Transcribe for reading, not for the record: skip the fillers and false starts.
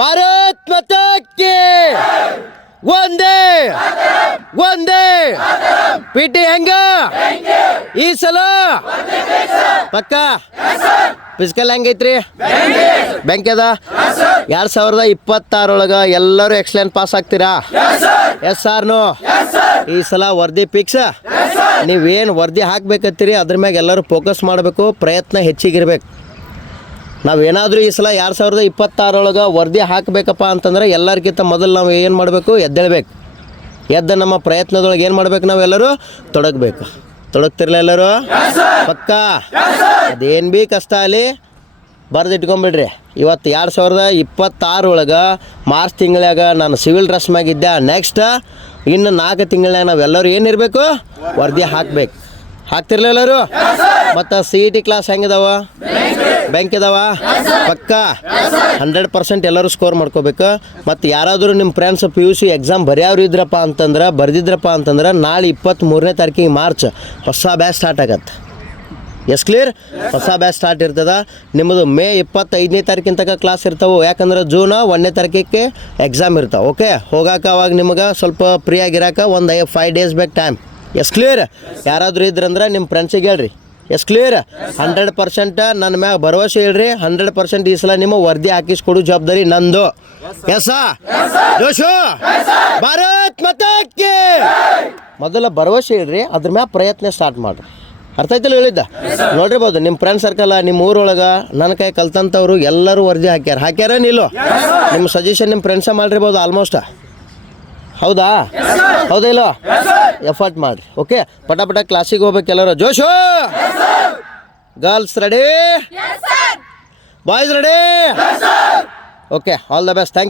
ಭಾರತ್ ಮಾತಾ ಕಿ ಒಂದೇ ಒಂದೇ ಪಿಟಿ ಹೆಂಗ ಈ ಸಲ ಪಕ್ಕ ಫಿಸಿಕಲ್ ಹೆಂಗೈತ್ರಿ ಬ್ಯಾಂಕ್ ಅದ 2026 ಎಲ್ಲರೂ ಎಕ್ಸಲೆಂಟ್ ಪಾಸ್ ಆಗ್ತೀರಾ ಎಸ್ ಆರ್ ನೋ ಈ ಸಲ ವರದಿ ಫಿಕ್ಸ್ ನೀವೇನು ವರದಿ ಹಾಕ್ಬೇಕತ್ತೀರಿ ಅದ್ರ ಮ್ಯಾಗ ಎಲ್ಲರೂ ಫೋಕಸ್ ಮಾಡಬೇಕು ಪ್ರಯತ್ನ ಹೆಚ್ಚಿಗಿರ್ಬೇಕು ನಾವೇನಾದರೂ ಈ ಸಲ 2026 ವರದಿ ಹಾಕಬೇಕಪ್ಪ ಅಂತಂದ್ರೆ ಎಲ್ಲರಿಗಿಂತ ಮೊದಲು ನಾವು ಏನು ಮಾಡಬೇಕು ಎದ್ದೇಳಬೇಕು ಎದ್ದ ನಮ್ಮ ಪ್ರಯತ್ನದೊಳಗೆ ಏನು ಮಾಡ್ಬೇಕು ನಾವೆಲ್ಲರೂ ತೊಡಗ್ತಿರಲ್ಲ ಎಲ್ಲರೂ ಪಕ್ಕ ಅದೇನು ಭೀ ಕಷ್ಟ ಅಲ್ಲಿ ಬರೆದಿಟ್ಕೊಂಬಿಡ್ರಿ ಇವತ್ತು 2026 ಮಾರ್ಚ್ ತಿಂಗಳಾಗ ನಾನು ಸಿವಿಲ್ ಡ್ರೆಸ್ ಮ್ಯಾಗಿದ್ದೆ ನೆಕ್ಸ್ಟ್ ಇನ್ನು 4 ತಿಂಗಳಾಗ ನಾವೆಲ್ಲರೂ ಏನಿರಬೇಕು ವರದಿ ಹಾಕ್ತಿರಲ್ಲ ಎಲ್ಲರೂ ಮತ್ತು CET ಕ್ಲಾಸ್ ಹೆಂಗಿದಾವ ಬ್ಯಾಂಕ್ ಇದಾವ ಪಕ್ಕ 100% ಎಲ್ಲರೂ ಸ್ಕೋರ್ ಮಾಡ್ಕೋಬೇಕು ಮತ್ತು ಯಾರಾದರೂ ನಿಮ್ಮ ಫ್ರೆಂಡ್ಸ್ PUC ಎಕ್ಸಾಮ್ ಬರ್ದಿದ್ರಪ್ಪ ಅಂತಂದ್ರೆ ನಾಳೆ 23ನೇ ತಾರೀಕಿಗೆ ಮಾರ್ಚ್ ಹೊಸ ಬ್ಯಾಚ್ ಸ್ಟಾರ್ಟ್ ಆಗತ್ತೆ ಎಸ್ ಕ್ಲಿಯರ್ ಹೊಸ ಬ್ಯಾಚ್ ಸ್ಟಾರ್ಟ್ ಇರ್ತದೆ ನಿಮ್ಮದು ಮೇ 25ನೇ ತಾರೀಕಿನ ತನಕ ಕ್ಲಾಸ್ ಇರ್ತಾವೆ ಯಾಕಂದ್ರೆ ಜೂನ್ 1ನೇ ತಾರೀಕಿಗೆ ಎಕ್ಸಾಮ್ ಇರ್ತಾವೆ ಓಕೆ ಹೋಗಾಕ ಅವಾಗ ನಿಮಗೆ ಸ್ವಲ್ಪ ಫ್ರೀ ಆಗಿರಾಕ ಒಂದು 5 ಡೇಸ್ ಬೇಕು ಟೈಮ್ ಎಸ್ ಕ್ಲಿಯರ್ ಯಾರಾದರೂ ಇದ್ರಂದ್ರೆ ನಿಮ್ಮ ಫ್ರೆಂಡ್ಸಿಗೆ ಹೇಳ್ರಿ ಎಸ್ ಕ್ಲಿಯರ್ 100% ನನ್ನ ಮ್ಯಾಗ ಭರವಸೆ ಹೇಳ್ರಿ 100% ಈ ಸಲ ನಿಮ್ಮ ವರದಿ ಹಾಕಿಸ್ಕೊಡೋ ಜವಾಬ್ದಾರಿ ನಂದು ಎಸ್ಸಾ ಜೋಶು ಭಾರತ್ ಮಾತಾ ಕಿ ಮೊದಲ ಭರವಸೆ ಹೇಳ್ರಿ ಅದ್ರ ಮ್ಯಾಗ ಪ್ರಯತ್ನ ಸ್ಟಾರ್ಟ್ ಮಾಡಿರಿ ಅರ್ಥ ಆಯ್ತಲ್ಲ ಹೇಳಿದ್ದ ನೋಡಿರ್ಬೋದು ನಿಮ್ಮ ಫ್ರೆಂಡ್ ಸರ್ಕಲ್ ನಿಮ್ಮ ಊರೊಳಗೆ ನನ್ನ ಕೈ ಕಲ್ತಂಥವ್ರು ಎಲ್ಲರೂ ವರದಿ ಹಾಕ್ಯಾರ ನಿಲ್ಲೋ ನಿಮ್ಮ ಸಜೆಷನ್ ನಿಮ್ಮ ಫ್ರೆಂಡ್ಸೇ ಮಾಡಿರ್ಬೋದು ಆಲ್ಮೋಸ್ಟ್ ಹೌದಾ ಇಲ್ಲೋ ಎಫರ್ಟ್ ಮಾಡಿರಿ ಓಕೆ ಪಟ ಕ್ಲಾಸಿಗೆ ಹೋಗ್ಬೇಕು ಎಲ್ಲರೂ ಜೋಶು girls ready boys ready okay all the best thank